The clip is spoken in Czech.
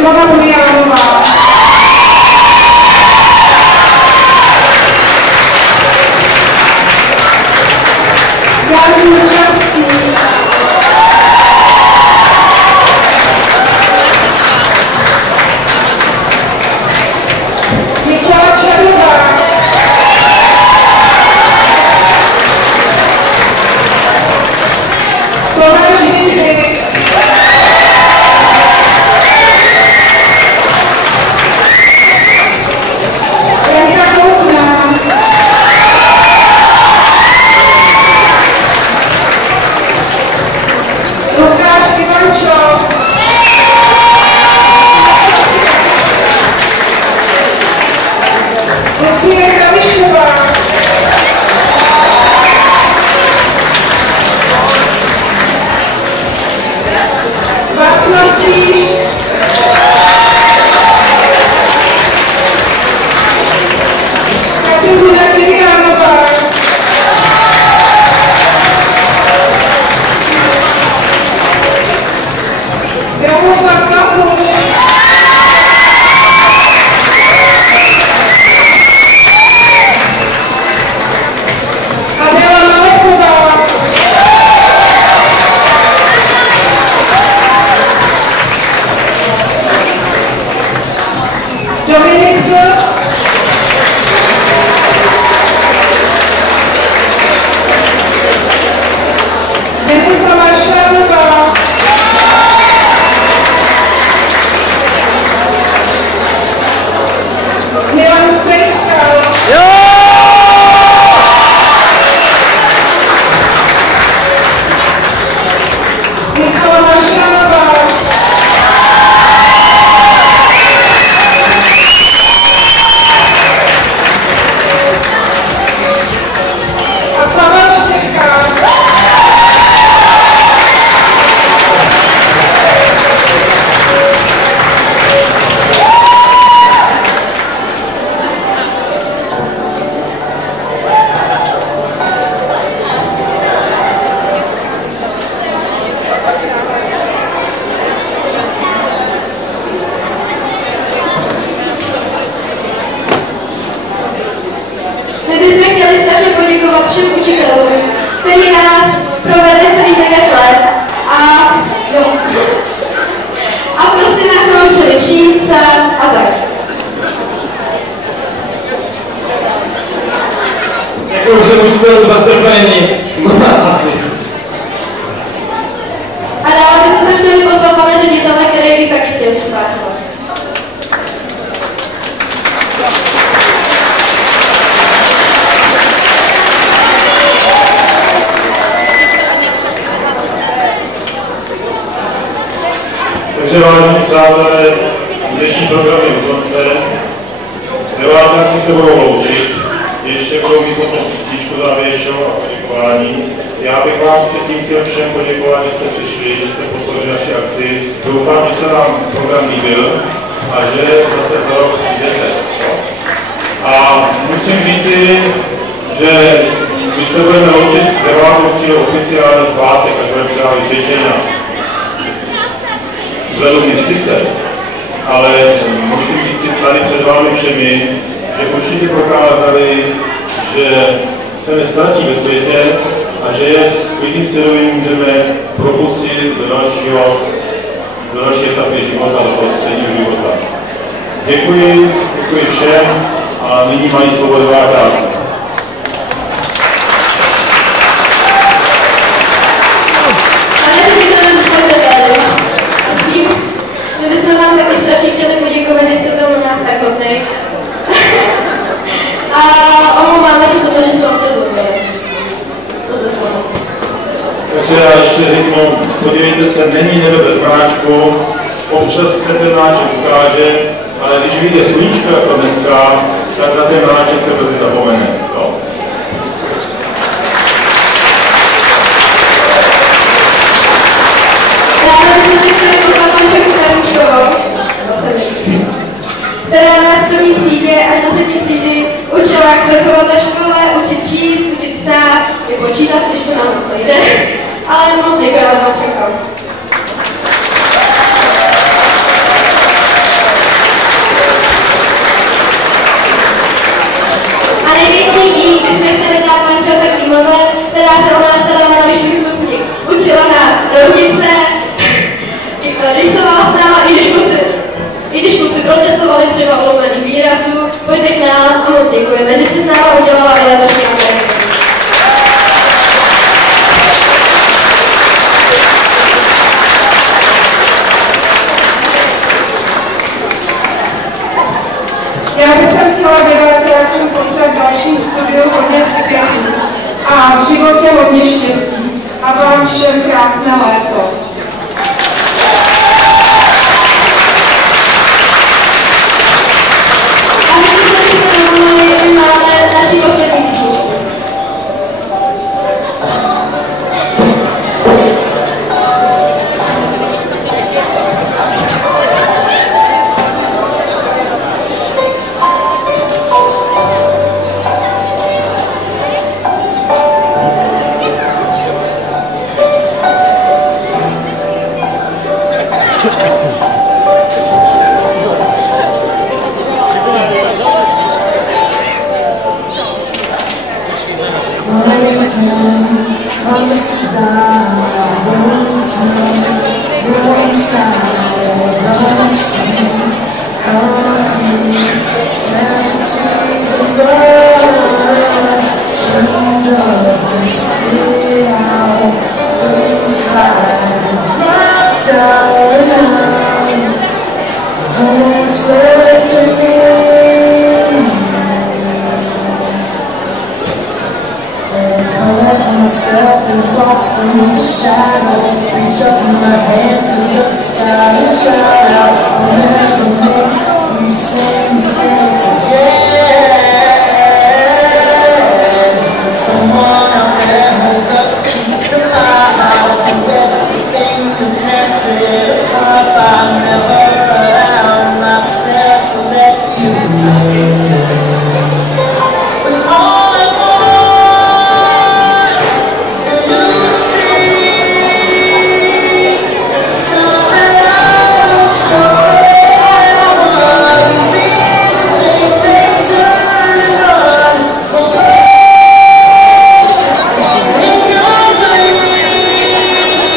Simona Poliánová. Jan Lučanský. Mikuláš Černová. Tomáš Hydrik. Janka Koutná. Lukáš Ivančov. Lucie Kravišová. Václav Číš. Kateřina Kyriánová. Jaroslav Kapuš. Adela Maleková. Dominik F. Denisa Maršálová. Milan Stejskal. Michala Maršálová. A Pavel Štěrka. My bychom chtěli strašně poděkovat všem učitelům, kteří nás provedli celý 9 let a prostě nás naučili číst, psát a tak. Jako že musíte zastrpení. A dále bychom se chtěli pozvat pana ředitele, který by taky chtěl říct pár slov. Takže vážení přátelé, dnešní program je u konce. Devátáci se budou loučit, ještě budou mít potom písničku závěrečnou a poděkování. Já bych vám předtím chtěl všem poděkovat, že jste přišli, že jste podpořili naši akci. Doufám, že se vám program líbil a že zase za rok přijdete. A musím říci, že my se budeme loučit devátou přijde oficiálně v pátek, až budeme třeba vysvětšena. Vzhledu městyse, ale musím říct tady před vámi všemi, že určitě prokázali, že se nestratí ve světě a že je s klidným svědomím můžeme propustit do další etapy života, do prostředního života. Děkuji všem a nyní mají slovo devátáci. My bychom vám taky strašně chtěli poděkovat, že jste byl u nás tak hodnej. A omlouváme se to, že jsme občas. Takže já ještě řeknu, podívejte se, není nebe bez mráčku, občas se ten mráček ukáže, ale když vyjde sluníčko jako dneska, tak na ten mráček se brzy zapomene. No. Která nás v první třídě až na třetí třídy učila, jak se chovat ve škole, učit číst, učit psát, i počítat, když to nám moc nejde. Ale moc děkuji, ale vám čekám. děkujeme, že jste s náma udělala i letošní rok. Já bych chtěla dělat, jak jsem potřeba v dalším studiu hodně úspěchů a v životě hodně štěstí a vám všem krásné léto. A my jsme si máme naši poslední písničku. Promise to die, won't come. No side of the street, concrete casualties of blood, chewed up and spit out, wings high and dropped out and out. Don't know what's left of me. Myself and drop through the shadows, reach up my hands to the sky and shout out.